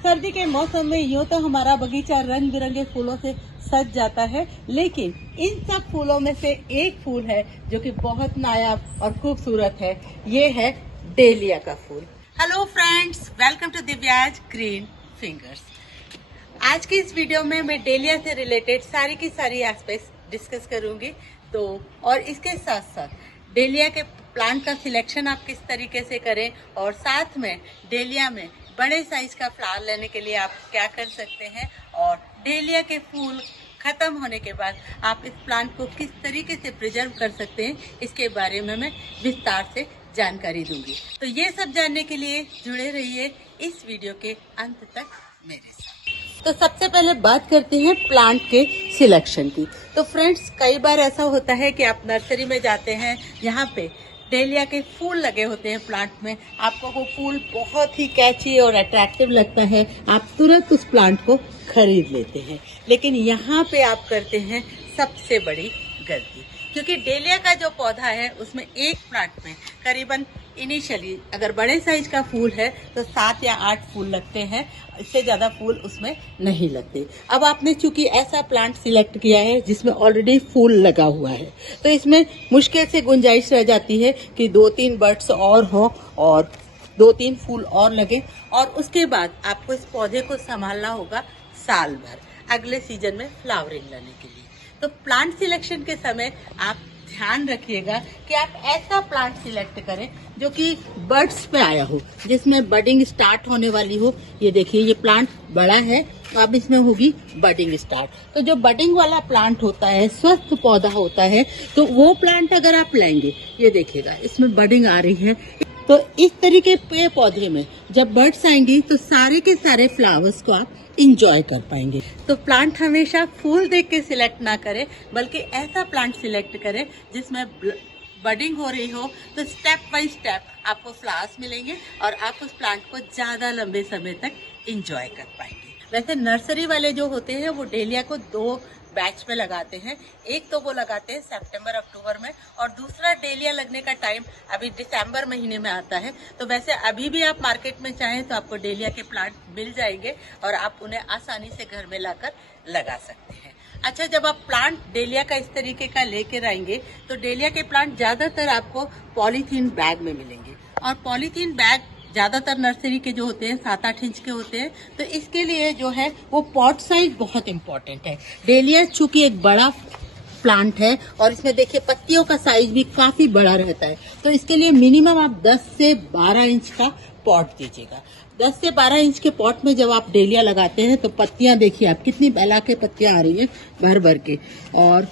सर्दी के मौसम में यूँ तो हमारा बगीचा रंग बिरंगे फूलों से सज जाता है, लेकिन इन सब फूलों में से एक फूल है जो कि बहुत नायाब और खूबसूरत है। ये है डेलिया का फूल। Hello friends, welcome to Divya's green fingers. आज की इस वीडियो में मैं डेलिया से रिलेटेड सारी की सारी एस्पेक्ट्स डिस्कस करूंगी। तो और इसके साथ साथ डेलिया के प्लांट का सिलेक्शन आप किस तरीके से करें और साथ में डेलिया में बड़े साइज का फ्लावर लेने के लिए आप क्या कर सकते हैं और डेलिया के फूल खत्म होने के बाद आप इस प्लांट को किस तरीके से प्रिजर्व कर सकते हैं, इसके बारे में मैं विस्तार से जानकारी दूंगी। तो ये सब जानने के लिए जुड़े रहिए इस वीडियो के अंत तक मेरे साथ। तो सबसे पहले बात करते हैं प्लांट के सिलेक्शन की। तो फ्रेंड्स, कई बार ऐसा होता है कि आप नर्सरी में जाते हैं, यहाँ पे डेलिया के फूल लगे होते हैं प्लांट में, आपको वो फूल बहुत ही कैची और अट्रैक्टिव लगता है, आप तुरंत उस प्लांट को खरीद लेते हैं। लेकिन यहाँ पे आप करते हैं सबसे बड़ी गलती, क्योंकि डेलिया का जो पौधा है उसमें एक प्लांट में करीबन इनिशियली अगर बड़े साइज का फूल है तो 7 या 8 फूल लगते हैं, इससे ज्यादा फूल उसमें नहीं लगते। अब आपने चूंकि ऐसा प्लांट सिलेक्ट किया है जिसमें ऑलरेडी फूल लगा हुआ है, तो इसमें मुश्किल से गुंजाइश रह जाती है कि 2-3 बड्स और हों और 2-3 फूल और लगे, और उसके बाद आपको इस पौधे को संभालना होगा साल भर अगले सीजन में फ्लावरिंग लाने के लिए। तो प्लांट सिलेक्शन के समय आप ध्यान रखिएगा कि आप ऐसा प्लांट सिलेक्ट करें जो कि बड्स पे आया हो, जिसमें बडिंग स्टार्ट होने वाली हो। ये देखिए, ये प्लांट बड़ा है तो अब इसमें होगी बडिंग स्टार्ट। तो जो बडिंग वाला प्लांट होता है, स्वस्थ पौधा होता है, तो वो प्लांट अगर आप लेंगे, ये देखिएगा इसमें बडिंग आ रही है। तो इस तरीके के पौधे में जब बर्ड्स आएंगी तो सारे के सारे फ्लावर्स को आप इंजॉय कर पाएंगे। तो प्लांट हमेशा फूल देख के सिलेक्ट ना करें, बल्कि ऐसा प्लांट सिलेक्ट करें जिसमें बडिंग हो रही हो, तो स्टेप बाय स्टेप आपको फ्लावर्स मिलेंगे और आप उस प्लांट को ज्यादा लंबे समय तक इंजॉय कर पाएंगे। वैसे नर्सरी वाले जो होते हैं वो डेलिया को 2 बैच में लगाते हैं। एक तो वो लगाते हैं सितंबर अक्टूबर में, और दूसरा डेलिया लगने का टाइम अभी दिसंबर महीने में आता है। तो वैसे अभी भी आप मार्केट में चाहें तो आपको डेलिया के प्लांट मिल जाएंगे और आप उन्हें आसानी से घर में लाकर लगा सकते हैं। अच्छा, जब आप प्लांट डेलिया का इस तरीके का लेकर आएंगे तो डेलिया के प्लांट ज्यादातर आपको पॉलीथीन बैग में मिलेंगे, और पॉलीथीन बैग ज्यादातर नर्सरी के जो होते हैं 7-8 इंच के होते हैं। तो इसके लिए जो है वो पॉट साइज बहुत इम्पोर्टेंट है। डेलिया चूंकि एक बड़ा प्लांट है और इसमें देखिए पत्तियों का साइज भी काफी बड़ा रहता है, तो इसके लिए मिनिमम आप 10 से 12 इंच का पॉट दीजिएगा। 10 से 12 इंच के पॉट में जब आप डेलिया लगाते हैं तो पत्तियां देखिए आप कितनी बेला के पत्तियां आ रही हैं भर भर के, और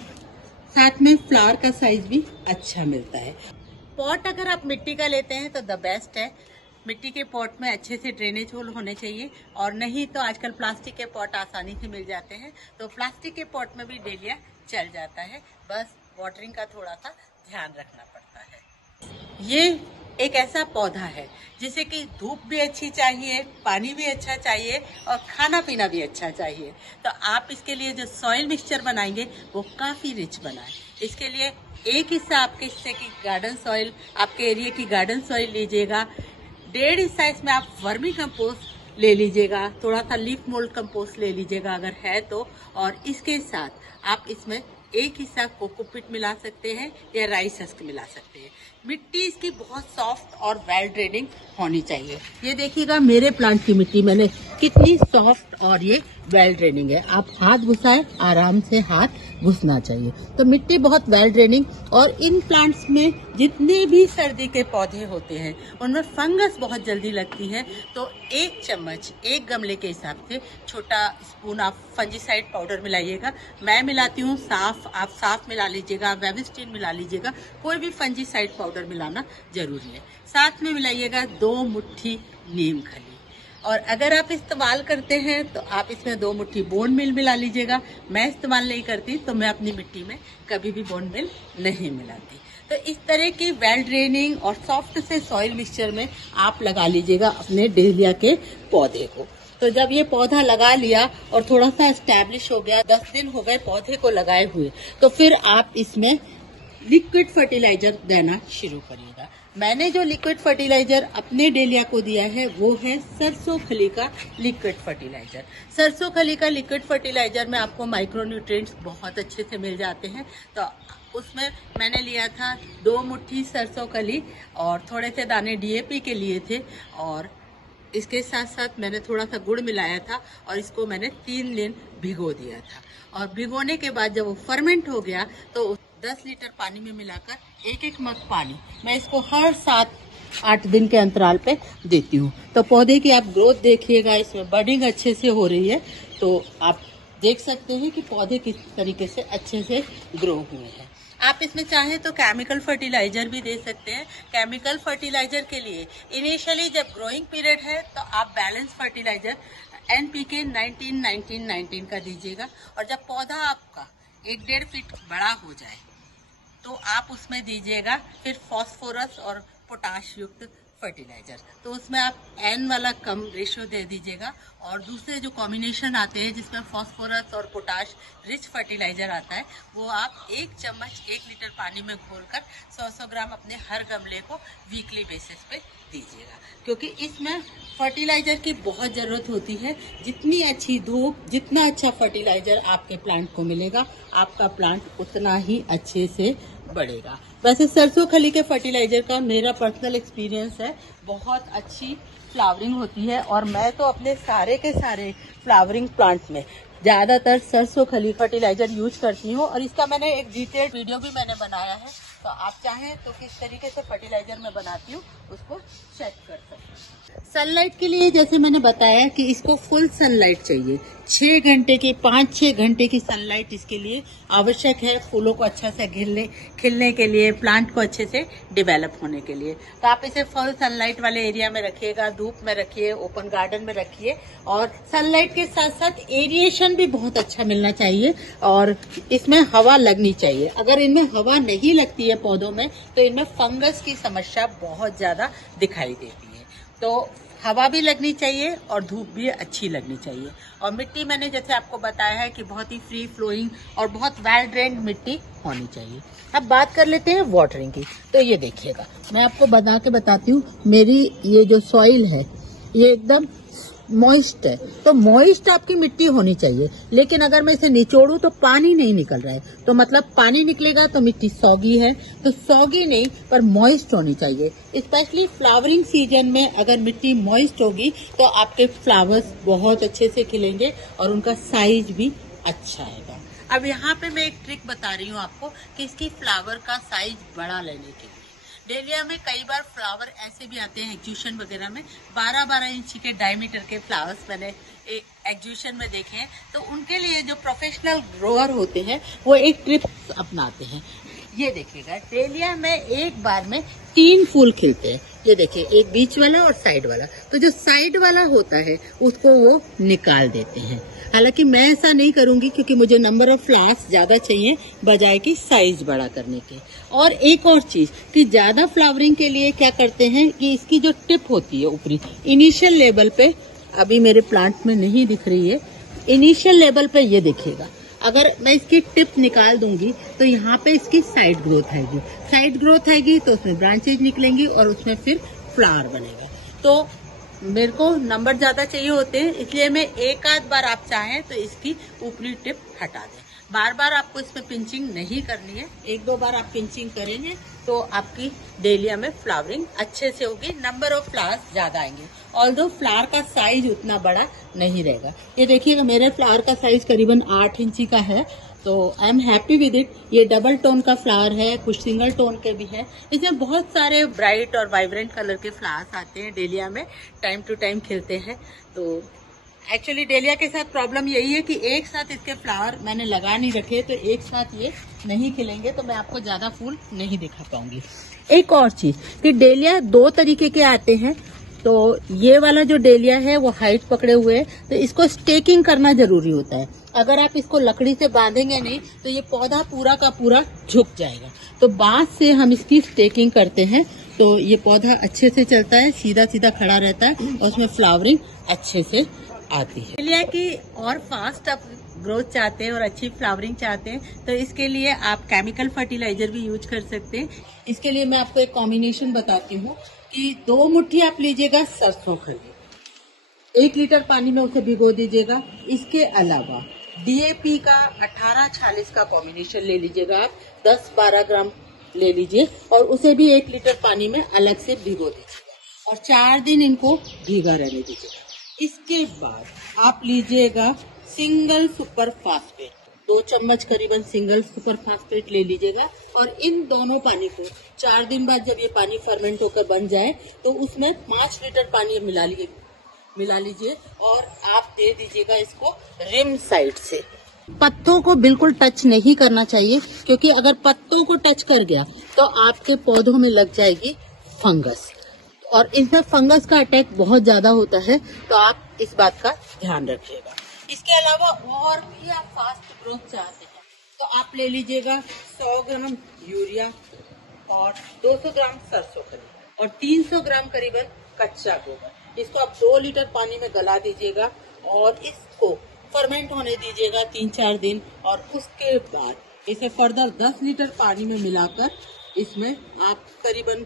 साथ में फ्लावर का साइज भी अच्छा मिलता है। पॉट अगर आप मिट्टी का लेते हैं तो द बेस्ट है। मिट्टी के पॉट में अच्छे से ड्रेनेज होल होने चाहिए, और नहीं तो आजकल प्लास्टिक के पॉट आसानी से मिल जाते हैं, तो प्लास्टिक के पॉट में भी डेलिया चल जाता है। बस वाटरिंग का थोड़ा सा ध्यान रखना पड़ता है। ये एक ऐसा पौधा है जिसे कि धूप भी अच्छी चाहिए, पानी भी अच्छा चाहिए और खाना पीना भी अच्छा चाहिए। तो आप इसके लिए जो सॉइल मिक्सचर बनाएंगे वो काफी रिच बनाएं। इसके लिए एक हिस्सा आपके हिस्से की गार्डन सॉइल, आपके एरिया की गार्डन सॉइल लीजिएगा, 1.5 हिस्सा इसमें आप वर्मी कंपोस्ट ले लीजिएगा, थोड़ा सा लीफ मोल्ड कंपोस्ट ले लीजिएगा अगर है तो, और इसके साथ आप इसमें 1 हिस्सा कोकोपीट मिला सकते हैं या राइस हस्क मिला सकते हैं। मिट्टी इसकी बहुत सॉफ्ट और वेल ड्रेनिंग होनी चाहिए। ये देखिएगा मेरे प्लांट की मिट्टी मैंने कितनी सॉफ्ट और ये वेल ड्रेनिंग है। आप हाथ घुसाएं, आराम से हाथ घुसना चाहिए। तो मिट्टी बहुत वेल ड्रेनिंग, और इन प्लांट्स में जितने भी सर्दी के पौधे होते हैं उनमें फंगस बहुत जल्दी लगती है। तो 1 चम्मच एक गमले के हिसाब से छोटा स्पून आप फंजीसाइड पाउडर मिलाइएगा। मैं मिलाती हूँ साफ, आप साफ मिला लीजिएगा, वेबिस्टीन मिला लीजिएगा, कोई भी फंजीसाइड पाउडर मिलाना जरूरी है। साथ में मिलाइएगा 2 मुट्ठी नीम खली, और अगर आप इस्तेमाल करते हैं तो आप इसमें 2 मुट्ठी बोन मिल मिला लीजिएगा। मैं इस्तेमाल नहीं करती तो मैं अपनी मिट्टी में कभी भी बोन मिल नहीं मिलाती। तो इस तरह की वेल ड्रेनिंग और सॉफ्ट से सॉइल मिक्सचर में आप लगा लीजिएगा अपने डेलिया के पौधे को। तो जब ये पौधा लगा लिया और थोड़ा सा एस्टैब्लिश हो गया, 10 दिन हो गए पौधे को लगाए हुए, तो फिर आप इसमें लिक्विड फर्टिलाइजर देना शुरू करिएगा। मैंने जो लिक्विड फर्टिलाइजर अपने डेलिया को दिया है वो है सरसों खली का लिक्विड फर्टिलाइजर। सरसों खली का लिक्विड फर्टिलाइजर में आपको माइक्रो न्यूट्रिएंट्स बहुत अच्छे से मिल जाते हैं। तो उसमें मैंने लिया था 2 मुट्ठी सरसों खली और थोड़े से दाने डीएपी के लिए थे, और इसके साथ साथ मैंने थोड़ा सा गुड़ मिलाया था और इसको मैंने 3 दिन भिगो दिया था। और भिगोने के बाद जब वो फर्मेंट हो गया तो 10 लीटर पानी में मिलाकर 1-1 मग पानी मैं इसको हर 7-8 दिन के अंतराल पे देती हूँ। तो पौधे की आप ग्रोथ देखिएगा, इसमें बडिंग अच्छे से हो रही है, तो आप देख सकते हैं कि पौधे किस तरीके से अच्छे से ग्रो हुए हैं। आप इसमें चाहें तो केमिकल फर्टिलाइजर भी दे सकते हैं। केमिकल फर्टिलाइजर के लिए इनिशियली जब ग्रोइंग पीरियड है तो आप बैलेंस फर्टिलाइजर NPK 19-19-19 का दीजिएगा, और जब पौधा आपका 1-1.5 फीट बड़ा हो जाए तो आप उसमें दीजिएगा फिर फास्फोरस और पोटाश युक्त फर्टिलाइजर। तो उसमें आप N वाला कम रेशियो दे दीजिएगा, और दूसरे जो कॉम्बिनेशन आते हैं जिसमें फास्फोरस और पोटाश रिच फर्टिलाइजर आता है वो आप 1 चम्मच 1 लीटर पानी में घोलकर 100-100 ग्राम अपने हर गमले को वीकली बेसिस पे दीजिएगा, क्योंकि इसमें फर्टिलाइजर की बहुत जरूरत होती है। जितनी अच्छी धूप, जितना अच्छा फर्टिलाइजर आपके प्लांट को मिलेगा, आपका प्लांट उतना ही अच्छे से बढ़ेगा। वैसे सरसों खली के फर्टिलाइजर का मेरा पर्सनल एक्सपीरियंस है, बहुत अच्छी फ्लावरिंग होती है, और मैं तो अपने सारे के सारे फ्लावरिंग प्लांट में ज्यादातर सरसों खली फर्टिलाइजर यूज करती हूँ, और इसका मैंने एक डिटेल्ड वीडियो भी मैंने बनाया है, तो आप चाहें तो किस तरीके से फर्टिलाइजर मैं बनाती हूँ उसको चेक कर सकते हैं। सनलाइट के लिए जैसे मैंने बताया कि इसको फुल सनलाइट चाहिए, 6 घंटे की 5-6 घंटे की सनलाइट इसके लिए आवश्यक है, फूलों को अच्छा से खिलने के लिए, प्लांट को अच्छे से डेवलप होने के लिए। तो आप इसे फुल सनलाइट वाले एरिया में रखिएगा, धूप में रखिए, ओपन गार्डन में रखिए, और सनलाइट के साथ साथ एरिएशन भी बहुत अच्छा मिलना चाहिए, और इसमें हवा लगनी चाहिए। अगर इनमें हवा नहीं लगती है पौधों में तो इनमें फंगस की समस्या बहुत ज्यादा दिखाई देती है। तो हवा भी लगनी चाहिए और धूप भी अच्छी लगनी चाहिए। और मिट्टी मैंने जैसे आपको बताया है कि बहुत ही फ्री फ्लोइंग और बहुत वेल ड्रेन्ड मिट्टी होनी चाहिए। अब बात कर लेते हैं वाटरिंग की। तो ये देखिएगा, मैं आपको बना के बताती हूँ, मेरी ये जो सॉइल है ये एकदम मॉइस्ट है, तो मॉइस्ट आपकी मिट्टी होनी चाहिए। लेकिन अगर मैं इसे निचोड़ूं तो पानी नहीं निकल रहा है, तो मतलब पानी निकलेगा तो मिट्टी सौगी है, तो सौगी नहीं पर मॉइस्ट होनी चाहिए। स्पेशली फ्लावरिंग सीजन में अगर मिट्टी मॉइस्ट होगी तो आपके फ्लावर्स बहुत अच्छे से खिलेंगे और उनका साइज भी अच्छा आएगा। अब यहाँ पे मैं एक ट्रिक बता रही हूँ आपको कि इसकी फ्लावर का साइज बड़ा लेने के लिए। डेलिया में कई बार फ्लावर ऐसे भी आते हैं एग्जीबिशन वगैरह में, 12-12 इंच के डायमीटर के फ्लावर्स मैंने एग्जीबिशन में देखे हैं। तो उनके लिए जो प्रोफेशनल ग्रोअर होते हैं वो एक ट्रिक अपनाते हैं। ये देखिएगा, डेलिया में एक बार में 3 फूल खिलते हैं। ये देखिए, एक बीच वाला और साइड वाला। तो जो साइड वाला होता है उसको वो निकाल देते हैं। हालांकि मैं ऐसा नहीं करूंगी क्योंकि मुझे नंबर ऑफ फ्लावर्स ज्यादा चाहिए बजाय कि साइज बड़ा करने के। और एक और चीज कि ज्यादा फ्लावरिंग के लिए क्या करते हैं कि इसकी जो टिप होती है ऊपरी, इनिशियल लेवल पे, अभी मेरे प्लांट में नहीं दिख रही है, इनिशियल लेवल पे ये देखिएगा, अगर मैं इसकी टिप निकाल दूंगी तो यहाँ पे इसकी साइड ग्रोथ आएगी। साइड ग्रोथ आएगी तो उसमें ब्रांचेज निकलेंगी और उसमें फिर फ्लावर बनेगा। तो मेरे को नंबर ज्यादा चाहिए होते हैं, इसलिए मैं एक आध बार आप चाहें तो इसकी ऊपरी टिप हटा दें। बार बार आपको इसमें पिंचिंग नहीं करनी है, 1-2 बार आप पिंचिंग करेंगे तो आपकी डेलिया में फ्लावरिंग अच्छे से होगी, नंबर ऑफ फ्लावर्स ज्यादा आएंगे। ऑल्दो फ्लावर का साइज उतना बड़ा नहीं रहेगा। ये देखिएगा, मेरे फ्लावर का साइज करीबन 8 इंची का है, तो I am happy with it. ये डबल टोन का फ्लावर है, कुछ सिंगल टोन के भी है। इसमें बहुत सारे ब्राइट और वाइब्रेंट कलर के फ्लावर्स आते हैं डेलिया में, टाइम टू टाइम खिलते हैं। तो एक्चुअली डेलिया के साथ प्रॉब्लम यही है कि एक साथ इसके फ्लावर मैंने लगा नहीं रखे, तो एक साथ ये नहीं खिलेंगे, तो मैं आपको ज्यादा फूल नहीं दिखा पाऊंगी। एक और चीज कि डेलिया 2 तरीके के आते हैं। तो ये वाला जो डेलिया है वो हाइट पकड़े हुए है, तो इसको स्टेकिंग करना जरूरी होता है। अगर आप इसको लकड़ी से बांधेंगे नहीं तो ये पौधा पूरा का पूरा झुक जाएगा। तो बांस से हम इसकी स्टेकिंग करते हैं, तो ये पौधा अच्छे से चलता है, सीधा सीधा खड़ा रहता है और उसमें फ्लावरिंग अच्छे से आती है। डेलिया की और फास्ट ग्रोथ चाहते हैं और अच्छी फ्लावरिंग चाहते हैं तो इसके लिए आप केमिकल फर्टिलाइजर भी यूज कर सकते हैं। इसके लिए मैं आपको एक कॉम्बिनेशन बताती हूँ कि 2 मुट्ठी आप लीजिएगा सरसों खली, 1 लीटर पानी में उसे भिगो दीजिएगा। इसके अलावा DAP का 18-40 का कॉम्बिनेशन ले लीजिएगा आप, 10-12 ग्राम ले लीजिए और उसे भी 1 लीटर पानी में अलग से भिगो दीजिएगा और 4 दिन इनको भीगा रहने दीजिएगा। इसके बाद आप लीजिएगा सिंगल सुपर फास्फेट, 2 चम्मच करीबन सिंगल सुपर फास्फेट ले लीजिएगा और इन दोनों पानी को 4 दिन बाद जब ये पानी फर्मेंट होकर बन जाए तो उसमें 5 लीटर पानी मिला लीजिए और आप दे दीजिएगा इसको रिम साइड से। पत्तों को बिल्कुल टच नहीं करना चाहिए क्योंकि अगर पत्तों को टच कर गया तो आपके पौधों में लग जाएगी फंगस और इसमें फंगस का अटैक बहुत ज्यादा होता है, तो आप इस बात का ध्यान रखिएगा। इसके अलावा और भी आप फास्ट ग्रोथ चाहते हैं तो आप ले लीजिएगा 100 ग्राम यूरिया और 200 ग्राम सरसों खली और 300 ग्राम करीबन कच्चा गोबर। इसको आप 2 लीटर पानी में गला दीजिएगा और इसको फर्मेंट होने दीजिएगा 3-4 दिन और उसके बाद इसे फर्दर 10 लीटर पानी में मिलाकर इसमें आप करीबन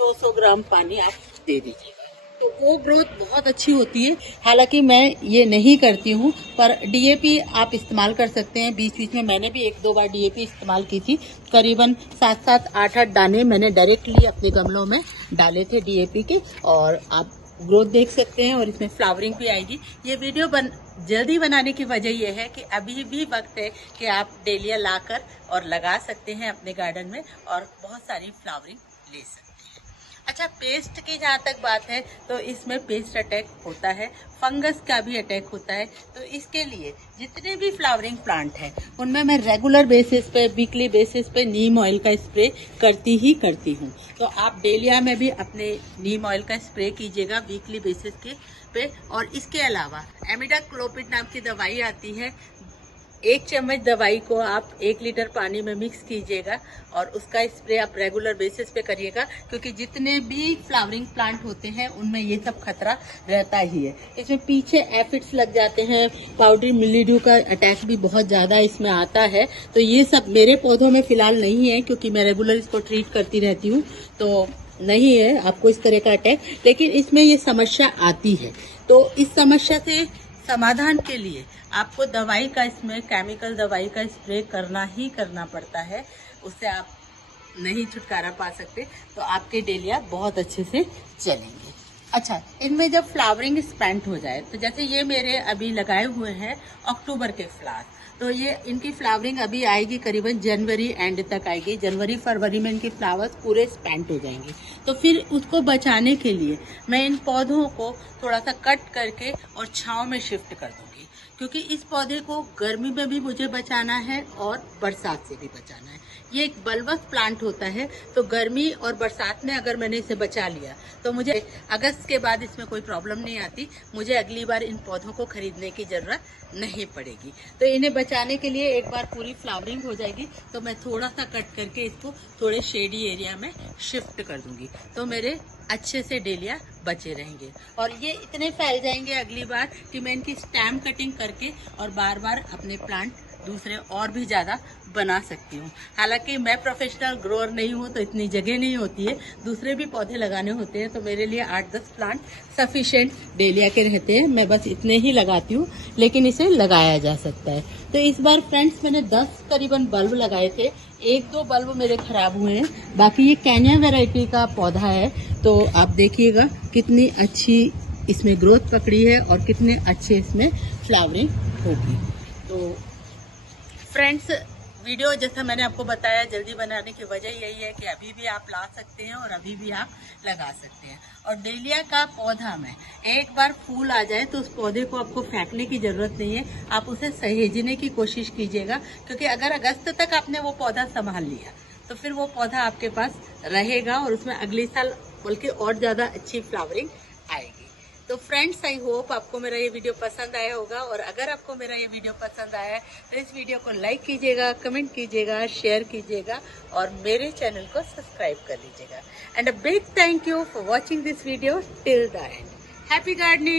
100 ग्राम पानी आप दे दीजिएगा तो वो ग्रोथ बहुत अच्छी होती है। हालांकि मैं ये नहीं करती हूँ पर DAP आप इस्तेमाल कर सकते हैं। बीच बीच में मैंने भी 1-2 बार DAP इस्तेमाल की थी, करीबन 7-7, 8-8 दाने मैंने डायरेक्टली अपने गमलों में डाले थे DAP के और आप ग्रोथ देख सकते हैं और इसमें फ्लावरिंग भी आएगी। ये वीडियो जल्दी बनाने की वजह यह है कि अभी भी वक्त है कि आप डेलिया लाकर और लगा सकते हैं अपने गार्डन में और बहुत सारी फ्लावरिंग ले सकते हैं। अच्छा, पेस्ट की जहाँ तक बात है तो इसमें पेस्ट अटैक होता है, फंगस का भी अटैक होता है, तो इसके लिए जितने भी फ्लावरिंग प्लांट हैं उनमें मैं रेगुलर बेसिस पे, वीकली बेसिस पे नीम ऑयल का स्प्रे करती हूँ। तो आप डेलिया में भी अपने नीम ऑयल का स्प्रे कीजिएगा वीकली बेसिस पे। और इसके अलावा एमिडाक्लोपिड नाम की दवाई आती है, 1 चम्मच दवाई को आप 1 लीटर पानी में मिक्स कीजिएगा और उसका स्प्रे आप रेगुलर बेसिस पे करिएगा क्योंकि जितने भी फ्लावरिंग प्लांट होते हैं उनमें ये सब खतरा रहता ही है। इसमें पीछे एफिड्स लग जाते हैं, पाउडरी मिलीड्यू का अटैक भी बहुत ज्यादा इसमें आता है, तो ये सब मेरे पौधों में फिलहाल नहीं है क्योंकि मैं रेगुलर इसको ट्रीट करती रहती हूँ, तो नहीं है आपको इस तरह का अटैक, लेकिन इसमें ये समस्या आती है। तो इस समस्या से समाधान के लिए आपको दवाई का, इसमें केमिकल दवाई का स्प्रे करना ही करना पड़ता है, उससे आप नहीं छुटकारा पा सकते, तो आपके डेलिया बहुत अच्छे से चलेंगे। अच्छा, इनमें जब फ्लावरिंग स्पेंट हो जाए तो जैसे ये मेरे अभी लगाए हुए हैं अक्टूबर के फ्लावर, तो ये इनकी फ्लावरिंग अभी आएगी करीबन जनवरी एंड तक आएगी, जनवरी फरवरी में इनके फ्लावर्स पूरे स्पेंट हो जाएंगे। तो फिर उसको बचाने के लिए मैं इन पौधों को थोड़ा सा कट करके और छांव में शिफ्ट कर दूंगी क्योंकि इस पौधे को गर्मी में भी मुझे बचाना है और बरसात से भी बचाना है। ये एक बल्बस प्लांट होता है, तो गर्मी और बरसात में अगर मैंने इसे बचा लिया तो मुझे अगस्त के बाद इसमें कोई प्रॉब्लम नहीं आती, मुझे अगली बार इन पौधों को खरीदने की जरूरत नहीं पड़ेगी। तो इन्हें बचाने के लिए एक बार पूरी फ्लावरिंग हो जाएगी तो मैं थोड़ा सा कट करके इसको थोड़े शेडी एरिया में शिफ्ट कर दूंगी, तो मेरे अच्छे से डेलिया बचे रहेंगे और ये इतने फैल जाएंगे अगली बार कि मैं इनकी स्टेम कटिंग करके और बार बार अपने प्लांट दूसरे और भी ज्यादा बना सकती हूँ। हालांकि मैं प्रोफेशनल ग्रोअर नहीं हूँ तो इतनी जगह नहीं होती है, दूसरे भी पौधे लगाने होते हैं, तो मेरे लिए 8-10 प्लांट सफिशिएंट डेलिया के रहते हैं। मैं बस इतने ही लगाती हूँ, लेकिन इसे लगाया जा सकता है। तो इस बार फ्रेंड्स मैंने 10 करीबन बल्ब लगाए थे, 1-2 बल्ब मेरे खराब हुए हैं, बाकी ये कैनिया वैरायटी का पौधा है। तो आप देखिएगा कितनी अच्छी इसमें ग्रोथ पकड़ी है और कितने अच्छे इसमें फ्लावरिंग होगी। तो फ्रेंड्स, वीडियो जैसा मैंने आपको बताया जल्दी बनाने की वजह यही है कि अभी भी आप ला सकते हैं और अभी भी आप लगा सकते हैं। और डेलिया का पौधा में एक बार फूल आ जाए तो उस पौधे को आपको फेंकने की जरूरत नहीं है, आप उसे सहेजने की कोशिश कीजिएगा, क्योंकि अगर अगस्त तक आपने वो पौधा संभाल लिया तो फिर वो पौधा आपके पास रहेगा और उसमें अगले साल बल्कि और ज्यादा अच्छी फ्लावरिंग आएगी। तो फ्रेंड्स, आई होप आपको मेरा ये वीडियो पसंद आया होगा, और अगर आपको मेरा ये वीडियो पसंद आया है तो इस वीडियो को लाइक कीजिएगा, कमेंट कीजिएगा, शेयर कीजिएगा और मेरे चैनल को सब्सक्राइब कर लीजिएगा। And a big thank you for watching this video till the end. Happy gardening.